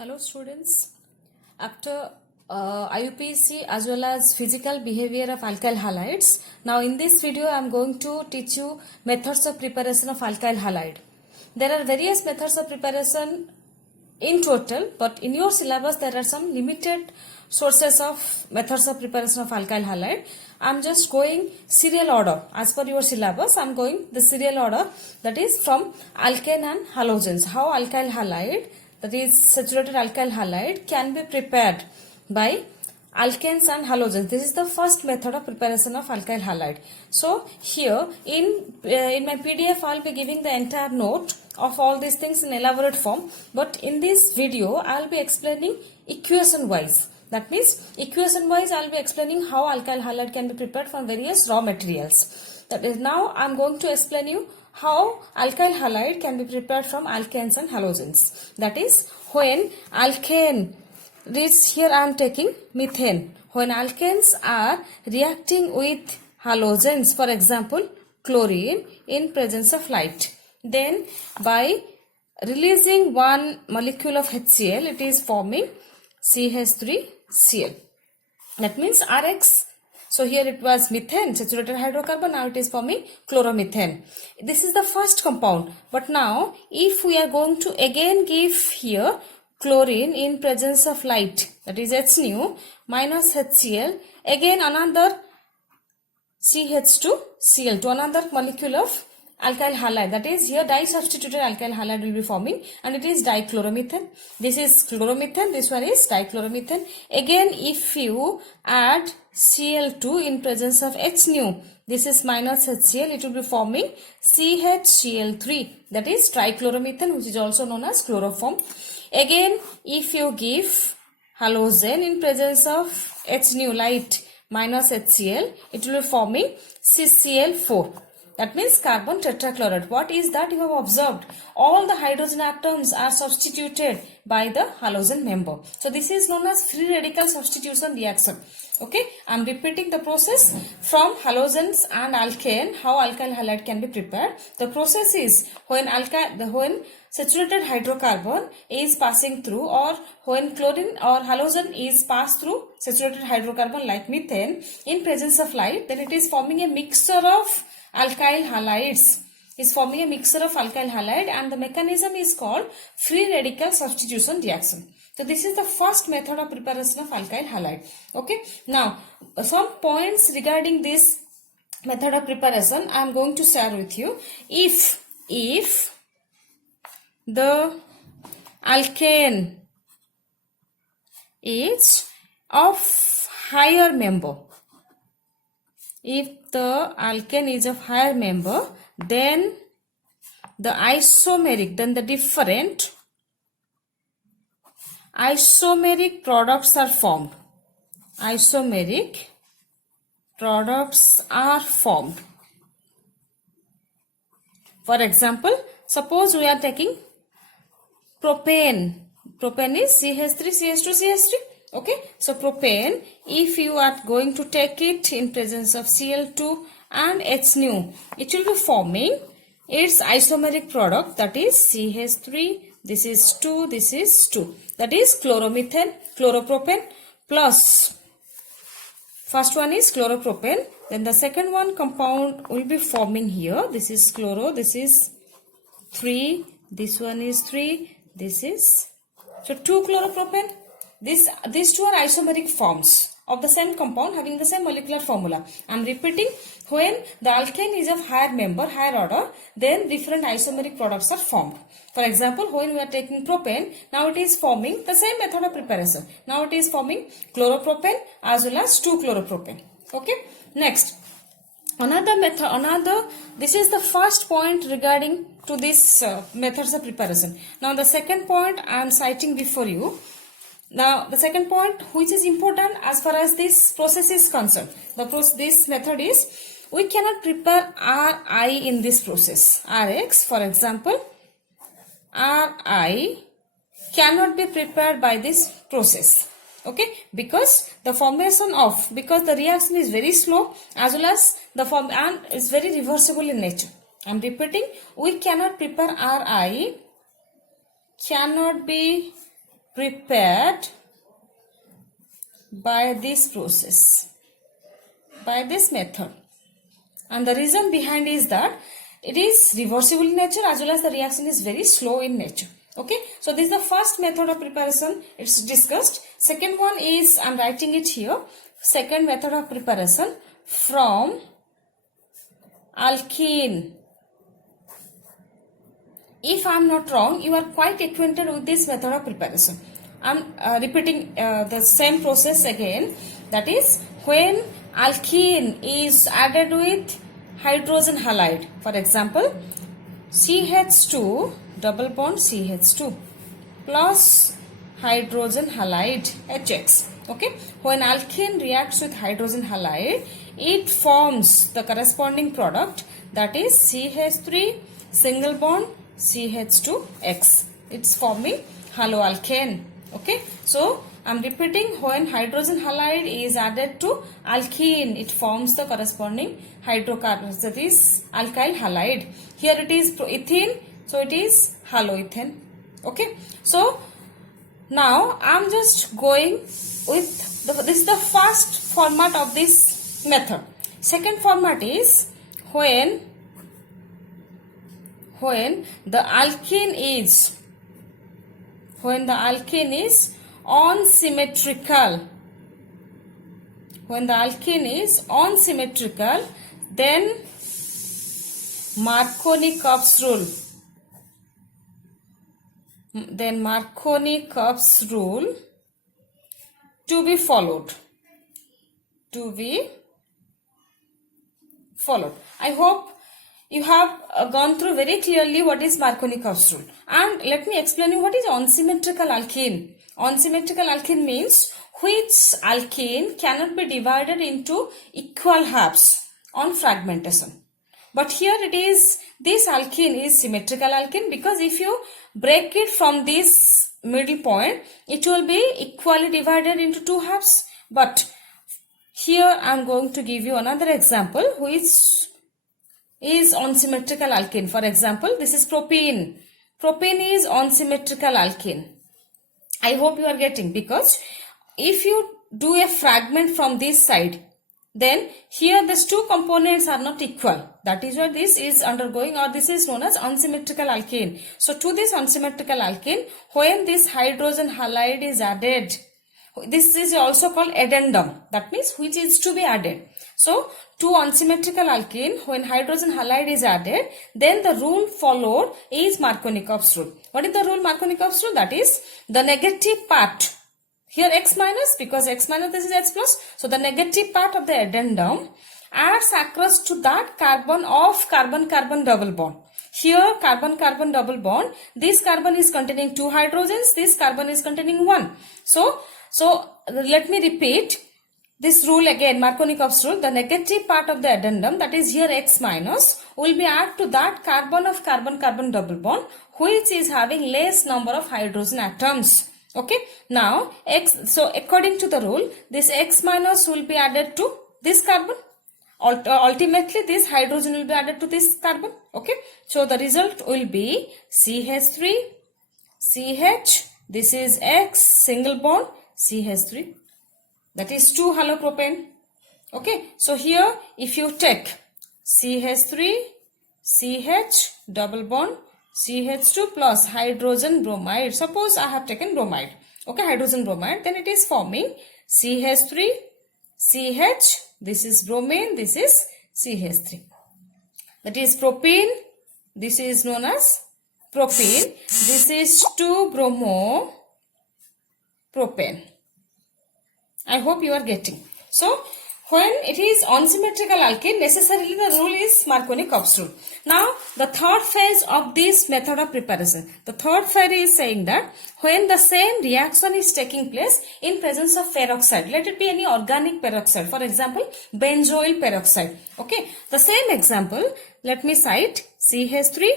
Hello students, after IUPAC as well as physical behavior of alkyl halides, now in this video I am going to teach you methods of preparation of alkyl halide. There are various methods of preparation in total, but in your syllabus there are some limited sources of methods of preparation of alkyl halide. I am just going serial order as per your syllabus. I am going the serial order, that is from alkane and halogens. How alkyl halide, that is saturated alkyl halide, can be prepared by alkanes and halogens. This is the first method of preparation of alkyl halide. So here in my PDF I will be giving the entire note of all these things in elaborate form, but in this video I will be explaining equation wise. That means equation wise I will be explaining how alkyl halide can be prepared from various raw materials. That is, now I am going to explain you how alkyl halide can be prepared from alkanes and halogens. That is, when alkane, this here I am taking methane. When alkanes are reacting with halogens, for example chlorine, in presence of light, then by releasing one molecule of HCl, it is forming CH3Cl. That means Rx. So here it was methane, saturated hydrocarbon, now it is forming chloromethane. This is the first compound. But now if we are going to again give here chlorine in presence of light, that is H minus HCl, again another CH2Cl, to another molecule of alkyl halide, that is here disubstituted alkyl halide will be forming, and it is dichloromethane. This is chloromethane, this one is dichloromethane. Again if you add Cl2 in presence of H this is minus HCl, it will be forming CHCl3, that is trichloromethane, which is also known as chloroform. Again if you give halogen in presence of H light minus HCl, it will be forming CCl4. That means carbon tetrachloride. What is that you have observed? All the hydrogen atoms are substituted by the halogen member. So this is known as free radical substitution reaction. Okay, I am repeating the process from halogens and alkane, how alkyl halide can be prepared. The process is when saturated hydrocarbon is passing through, or when chlorine or halogen is passed through saturated hydrocarbon like methane in presence of light, then it is forming a mixture of alkyl halides, and the mechanism is called free radical substitution reaction. So this is the first method of preparation of alkyl halide. Okay, now some points regarding this method of preparation I am going to share with you. If the alkane is of higher member, if the alkane is of higher member, then the different isomeric products are formed. Isomeric products are formed. For example, suppose we are taking propane. Propane is CH3, CH2, CH3. Okay, so propane, if you are going to take it in presence of Cl2 and H it will be forming its isomeric product, that is CH3, this is 2, this is 2, that is chloromethane, chloropropane, plus first one is chloropropane, then the second one compound will be forming here, this is chloro, this is 3, this one is 3, this is, so 2 chloropropane. These two are isomeric forms of the same compound having the same molecular formula. I am repeating, when the alkane is of higher member, higher order, then different isomeric products are formed. For example, when we are taking propane, now it is forming the same method of preparation. Now it is forming chloropropane as well as 2-chloropropane. Okay. Next, this is the first point regarding to this methods of preparation. Now the second point I am citing before you. Now the second point which is important as far as this process is concerned, this method is, we cannot prepare Ri in this process. Rx, for example, Ri cannot be prepared by this process. Okay, because the reaction is very slow as well as and is very reversible in nature. I am repeating, we cannot prepare Ri, cannot be prepared by this process, by this method. And the reason behind is that it is reversible in nature as well as the reaction is very slow in nature. Okay, so this is the first method of preparation, it's discussed. Second one is, I'm writing it here, second method of preparation from alkene. If I am not wrong, you are quite acquainted with this method of preparation. I am repeating the same process again. That is, when alkene is added with hydrogen halide. For example, CH2 double bond CH2 plus hydrogen halide HX. Okay, when alkene reacts with hydrogen halide, it forms the corresponding product, that is CH3 single bond CH2X. It's forming haloalkane. Okay, so I'm repeating, when hydrogen halide is added to alkene, it forms the corresponding hydrocarbons, that is alkyl halide. Here it is ethene, so it is haloethane. Okay, so now I'm just going with this is the first format of this method. Second format is when the alkene is unsymmetrical. When the alkene is unsymmetrical, then Marconi-Krebs rule. Then Marconi-Krebs rule to be followed. I hope you have gone through very clearly what is Marconi-Krebs rule. And let me explain you what is unsymmetrical alkene. Unsymmetrical alkene means which alkene cannot be divided into equal halves on fragmentation. But here it is, this alkene is symmetrical alkene, because if you break it from this middle point, it will be equally divided into two halves. But here I am going to give you another example which is unsymmetrical alkene. For example, this is propene. Propene is unsymmetrical alkene. I hope you are getting, because if you do a fragment from this side, then here these two components are not equal. That is why this is undergoing, or this is known as unsymmetrical alkene. So to this unsymmetrical alkene, when this hydrogen halide is added, this is also called addendum. That means which is to be added. So to unsymmetrical alkene, when hydrogen halide is added, then the rule followed is Marconi-Krebs rule. What is the rule Marconi-Krebs rule? That is, the negative part, here X minus, because X minus this is H plus, so the negative part of the addendum adds across to that carbon of carbon-carbon double bond. Here carbon-carbon double bond, this carbon is containing two hydrogens, this carbon is containing one. So let me repeat this rule again, Marconi-Krebs rule. The negative part of the addendum, that is here X minus, will be added to that carbon of carbon-carbon double bond which is having less number of hydrogen atoms. Okay, now so according to the rule, this X minus will be added to this carbon. Ultimately this hydrogen will be added to this carbon. Okay, so the result will be CH3 CH, this is X single bond CH3, that is 2 halopropane. Okay, so here if you take CH3 CH double bond CH2 plus hydrogen bromide, suppose I have taken bromide, okay, hydrogen bromide, then it is forming CH3 CH, this is bromine, this is CH3, that is propene, this is known as propene, this is 2-bromo propane. I hope you are getting. So when it is unsymmetrical alkene, necessarily the rule is Marconi-Krebs rule. Now the third phase of this method of preparation, the third phase is saying that when the same reaction is taking place in presence of peroxide, let it be any organic peroxide, for example benzoyl peroxide. Okay, the same example, let me cite CH3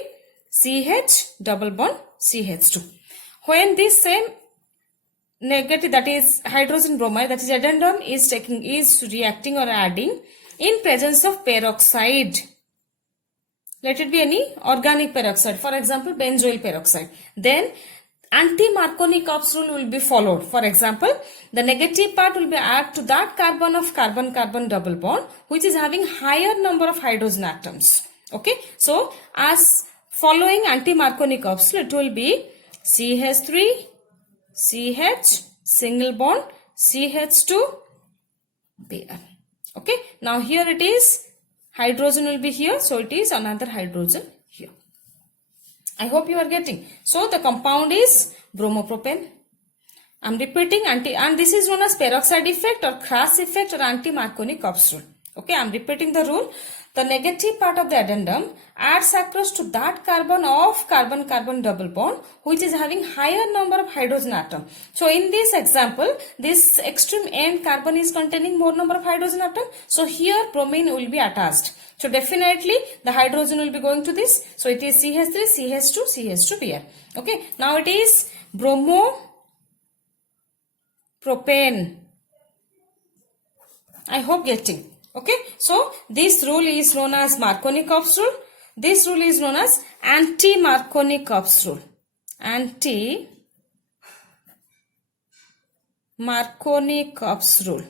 CH double bond CH2. When this same negative, that is hydrogen bromide, that is addendum, is reacting or adding in presence of peroxide, let it be any organic peroxide, for example benzoyl peroxide, then anti-Markovnikov rule will be followed. For example, the negative part will be added to that carbon of carbon-carbon double bond which is having higher number of hydrogen atoms. Okay, so as following anti-Markovnikov rule, it will be CH3, CH, single bond, CH2, Br. Okay, now here it is, hydrogen will be here, so it is another hydrogen here. I hope you are getting. So the compound is bromopropane. I am repeating and this is known as peroxide effect or Kras effect or anti-Markovnikov rule. Okay, I am repeating the rule. The negative part of the addendum adds across to that carbon of carbon-carbon double bond which is having higher number of hydrogen atom. So in this example, this extreme end carbon is containing more number of hydrogen atom. So here bromine will be attached. So definitely the hydrogen will be going to this. So it is CH3, CH2, CH2 Br. Okay, now it is bromopropane. I hope getting. Okay, so this rule is known as Markovnikov's rule. This rule is known as anti-Markovnikov's rule. Anti-Markovnikov's rule,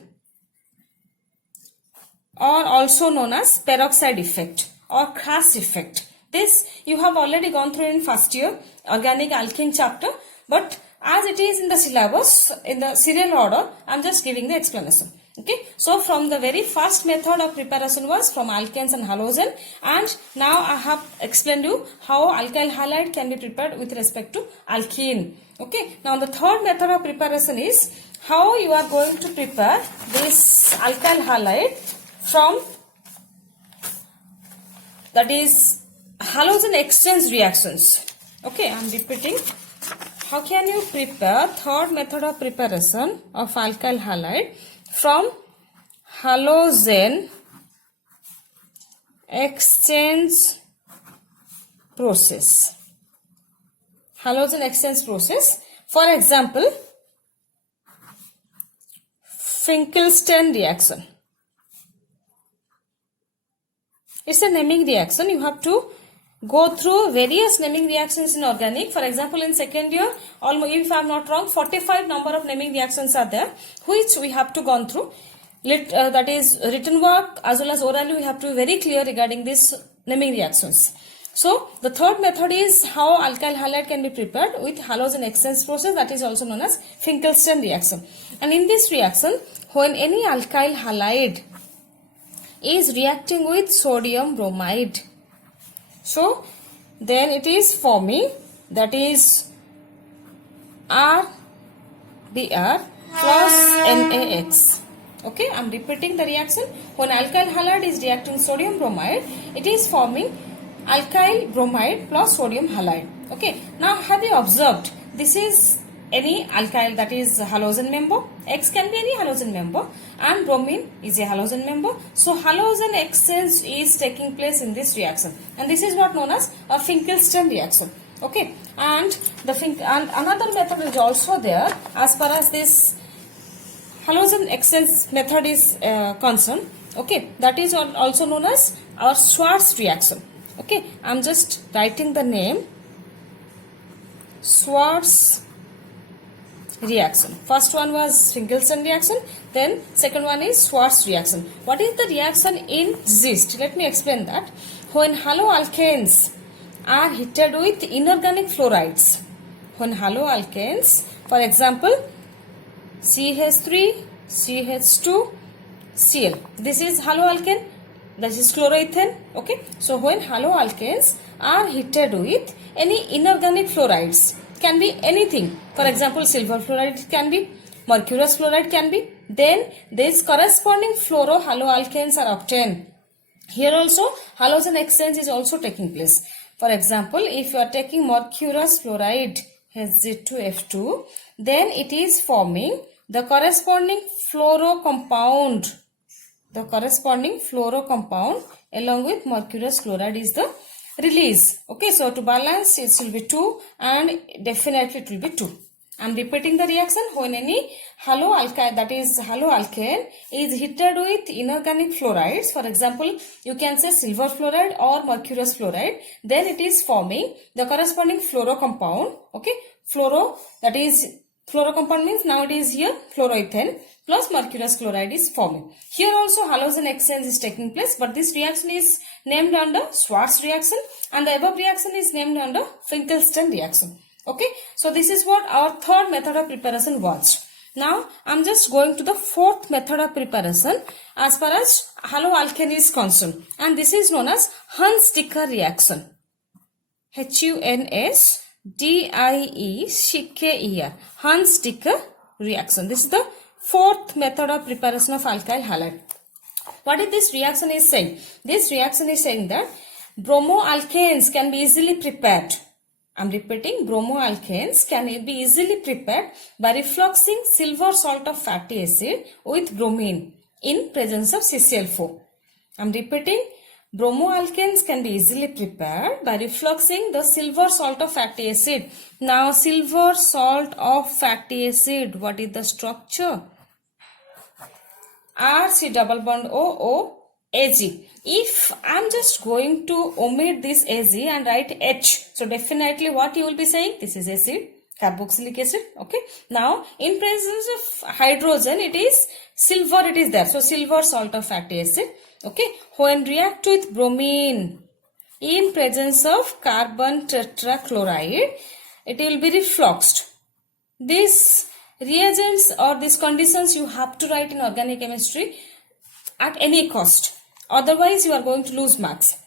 or also known as peroxide effect or Kras effect. This you have already gone through in first year organic alkene chapter, but as it is in the syllabus in the serial order, I am just giving the explanation. Okay, so from the very first method of preparation was from alkanes and halogen, and now I have explained you how alkyl halide can be prepared with respect to alkene. Okay, now the third method of preparation is how you are going to prepare this alkyl halide from, that is, halogen exchange reactions. Okay, I am repeating. How can you prepare third method of preparation of alkyl halide from halogen exchange process? Halogen exchange process. For example, Finkelstein reaction. It's a naming reaction. You have to go through various naming reactions in organic. For example, in second year, almost, if I am not wrong, 45 number of naming reactions are there, which we have to gone through. That is written work as well as orally we have to be very clear regarding this naming reactions. So the third method is how alkyl halide can be prepared with halogen exchange process, that is also known as Finkelstein reaction. And in this reaction, when any alkyl halide is reacting with sodium bromide, so then it is forming, that is RBr plus NaX. Okay, I am repeating the reaction. When alkyl halide is reacting sodium bromide, it is forming alkyl bromide plus sodium halide. Okay, now have you observed, this is any alkyl, that is halogen member, X can be any halogen member, and bromine is a halogen member. So halogen exchange is taking place in this reaction, and this is what known as a Finkelstein reaction. Okay, and another method is also there as far as this halogen exchange method is concerned. Okay, that is also known as our Schwarz reaction. Okay, I am just writing the name Schwarz reaction. First one was Finkelstein reaction, then second one is Schwarz reaction. What is the reaction in GIST? Let me explain that. When haloalkanes are heated with inorganic fluorides, when haloalkanes, for example, CH3, CH2, Cl, this is haloalkane, this is chloroethane. Okay, so when haloalkanes are heated with any inorganic fluorides, can be anything, for example silver fluoride can be, mercurous fluoride can be, then these corresponding fluorohaloalkanes are obtained. Here also halogen exchange is also taking place. For example, if you are taking mercurous fluoride Hg2F2, then it is forming the corresponding fluoro compound. The corresponding fluoro compound along with mercurous fluoride is the release. Okay, so to balance it will be 2 and definitely it will be 2. I'm repeating the reaction. When any haloalkane, that is haloalkane, is heated with inorganic fluorides, for example, you can say silver fluoride or mercurous fluoride, then it is forming the corresponding fluoro compound. Okay, fluoro, that is fluoro compound means now it is here fluoroethane plus mercurous chloride is forming. Here also halogen exchange is taking place, but this reaction is named under Schwarz reaction and the above reaction is named under Finkelstein reaction. Okay, so this is what our third method of preparation was. Now I'm just going to the fourth method of preparation as far as haloalkane is concerned, and this is known as Hunsdiker reaction. Hunsdieker, Hunsdiker reaction. This is the fourth method of preparation of alkyl halide. What is this reaction is saying? This reaction is saying that bromoalkanes can be easily prepared. I'm repeating, bromoalkanes can be easily prepared by refluxing silver salt of fatty acid with bromine in presence of CCl4. I'm repeating, bromoalkanes can be easily prepared by refluxing the silver salt of fatty acid. Now, silver salt of fatty acid, what is the structure? RC double bond OO Ag. If I'm just going to omit this Ag and write H, so definitely what you will be saying? This is acid, carboxylic acid. Okay. Now, in presence of hydrogen, it is silver, it is there. So, silver salt of fatty acid. Okay. When react with bromine in presence of carbon tetrachloride, it will be refluxed. This reagents or these conditions you have to write in organic chemistry at any cost. Otherwise, you are going to lose marks.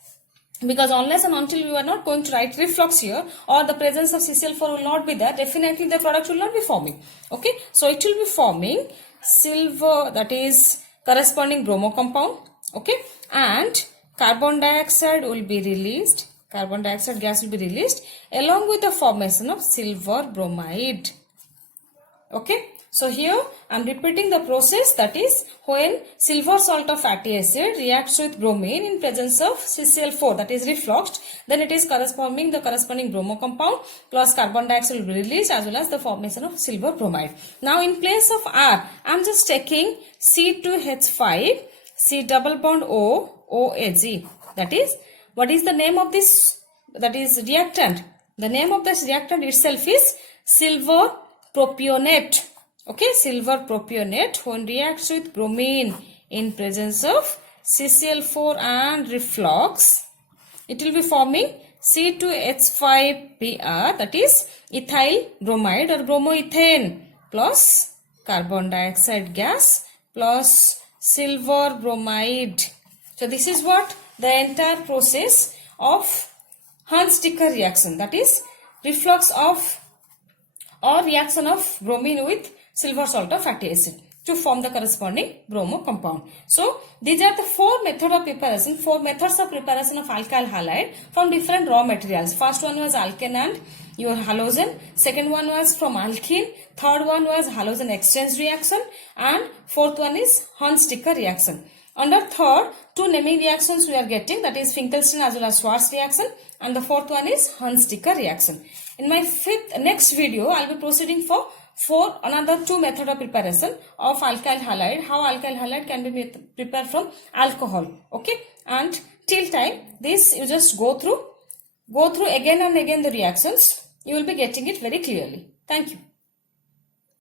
Because unless and until you are not going to write reflux here or the presence of CCl4 will not be there, definitely the product will not be forming. Okay. So, it will be forming silver, that is corresponding bromo compound. Okay. And carbon dioxide will be released. Carbon dioxide gas will be released along with the formation of silver bromide. Okay, so here I am repeating the process, that is when silver salt of fatty acid reacts with bromine in presence of CCl4, that is refluxed, then it is corresponding the corresponding bromo compound plus carbon dioxide will be released as well as the formation of silver bromide. Now in place of R, I am just taking C2H5, C double bond O, OAG. That is, what is the name of this, that is reactant? The name of this reactant itself is silver propionate. Okay, silver propionate when reacts with bromine in presence of CCl4 and reflux, it will be forming C2H5Br, that is ethyl bromide or bromoethane plus carbon dioxide gas plus silver bromide. So this is what the entire process of Hunsdiker reaction, that is reflux of or reaction of bromine with silver salt of fatty acid to form the corresponding bromo compound. So, these are the four methods of preparation of alkyl halide from different raw materials. First one was alkane and your halogen. Second one was from alkene. Third one was halogen exchange reaction. And fourth one is Hunsdiker reaction. Under third, two naming reactions we are getting, that is Finkelstein as well as Schwarz reaction, and the fourth one is Hunsdiker reaction. In my next video, I will be proceeding for another two method of preparation of alkyl halide, how alkyl halide can be prepared from alcohol. Okay, and till time this you just go through again and again the reactions, you will be getting it very clearly. Thank you.